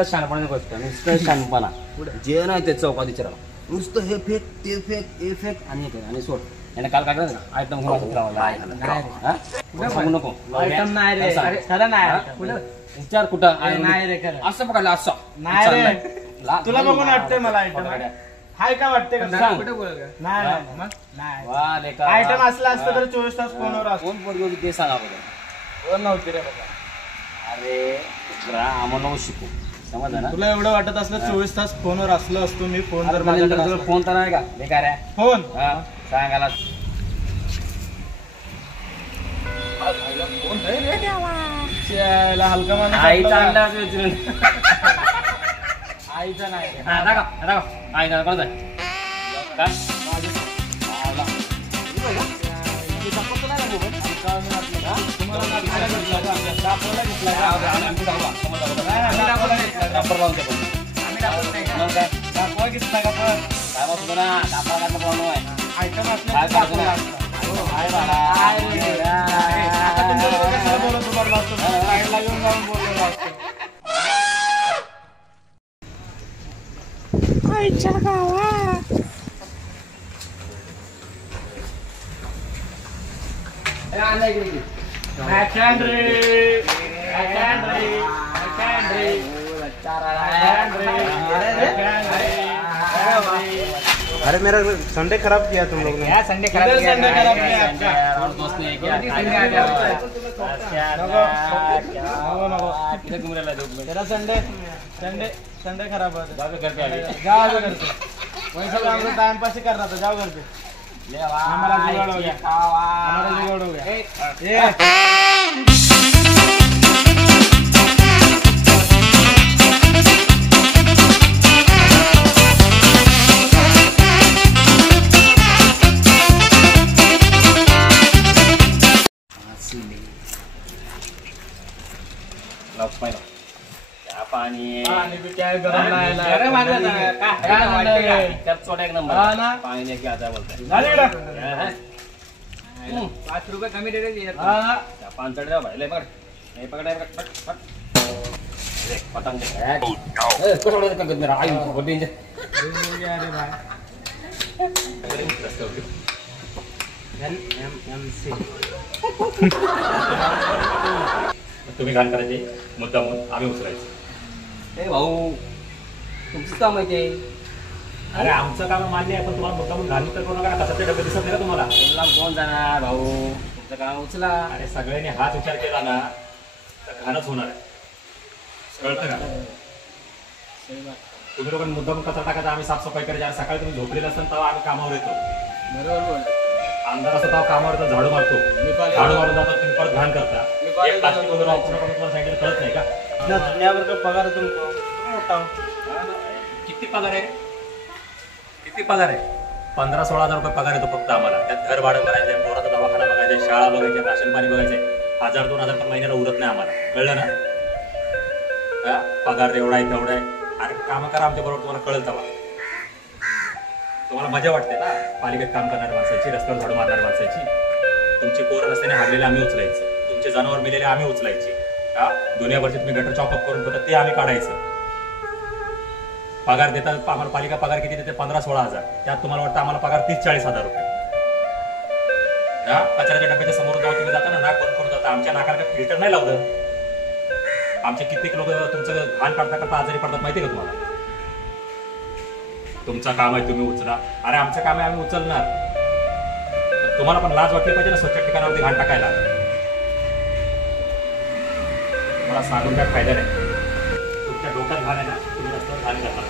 नुसतं शहाणपणाची गोष्ट नुसतं शहाणपणा जे नाही ते चौकातीचे राहा नुसतं हे फेक ते फेक हे फेक आणि हे आणि सोड याने काल काय करायचं आयटम नको आयटम नाही रे खरं नाही विचार कुठं नाही रे खरं असं बघायला असं नाही रे तुला बघून वाटतंय मला आयटम हाय का वाटतंय का कुठे बोल नाही आयटम असला असतं तर 24 तास फोनवर असतो कोण पोरगी होती ते सांगा बघा कोण नव्हती रे बघा अरे आम्हाला शिकू समजलं ना तुला एवढं वाटत असलं 24 तास फोनवर असलो असतो मी फोन जर फोन तर नाही का बेकार आहे फोन सांगायला हलका माणूस आईचा अंदाज आईचा नाही आईचा कोणाचा आईच्या गावात अरे मेरा संडे खराब किया तुम लोग ने संडे खराब किया और दोस्त ने क्या तेरा संडे संडे संडे खराब हो घर पे जाओ घर पे वैसा टाइम पास ही कर रहा था जाओ घर पे हमारा जुगाड़ हो गया हमारा जुगाड़ हो गया पाणी गरम छोटा एक नंबर पाणी नाही आता बोलतोय 5 रुपये कमी दे 5 द्या भाई लय पकड हे पकड पतंग कसं मेरा आई डेंजर अरे भाई तुम्ही घाण करायचे मुद्दाम आम्ही उचलायचं ए भाऊ तुमचं काम आहे ते अरे आमचं काम मान्य आहे पण तुम्हाला मुद्दाम घाण तर करू नका कशाचे डबे दिसत नाही का तुम्हाला कोण जाणार भाऊ तुमचं काम उचला अरे सगळ्यांनी हाच विचार केला ना तर घाणच होणार आहे कळतं का तुम्ही लोकांनी मुद्दाम कचरा टाकायचा आम्ही साफसफाई करायची आणि सकाळी तुम्ही झोपलेला असताना तेव्हा आम्ही कामावर येतो बरोबर अंधार असतो तेव्हा कामावर येतो झाडू मारतो झाडू मारून जातो तुम्ही परत घाण करता एक प्लास्टिक वगैरे तुम्हाला सांगितलं कळत नाही का पगार तुमको मोठा किती पगार आहे किती पगार आहे 15-16 हजार रुपये पगार येतो फक्त आम्हाला त्यात घर भाडं करायचंय पोराचा दवाखाना बघायचा शाळा बघायची राशन पाणी बघायचंय 1000-2000 तर महिन्याला उरत नाही आम्हाला कळलं ना पगार एवढा आहे तेवढा आहे अरे काम करा आमच्या बरोबर तुम्हाला कळलं तेव्हा तुम्हाला मजा वाटते ना पालिकेत काम करणाऱ्या माणसाची रस्त्यावर झाडू मारणाऱ्या माणसाची तुमची पोरं रस्त्याने हाडलेले आम्ही उचलायचे तुमचे जनावर मेलेले आम्ही उचलायचे दुनियाभरचे तुम्ही गटर चॉकअप करून ठेवता ते आम्ही काढायचं पगार देतात आम्हाला पालिका पगार किती देते 15-16 हजार त्यात तुम्हाला वाटतं आम्हाला पगार 30-40 हजार रुपये कचऱ्याच्या डब्याच्या समोर जाऊ तुम्ही जाता ना नाक बंद करून जाता आमच्या नाकाला काही फिल्टर नाही लावलं आमचे कित्येक लोक तुमचं घाण काढता करता आजारी पडतात माहिती का तुम्हाला तुमचं काम आहे तुम्ही उचला अरे आमचं काम आहे आम्ही उचलणार तुम्हाला पण लाज वाटली पाहिजे ना स्वच्छ ठिकाणावरती घाण टाकायला मला सांगून काय फायदा नाही तुमच्या डोक्यात घाण आहे ना तुम्ही रस्त्यावर घाण करणार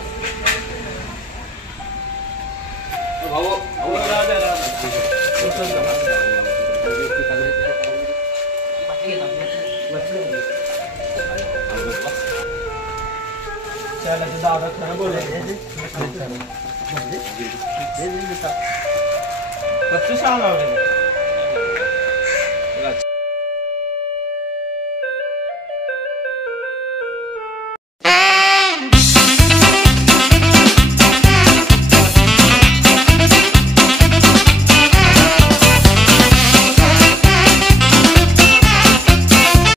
शाळा लावलेली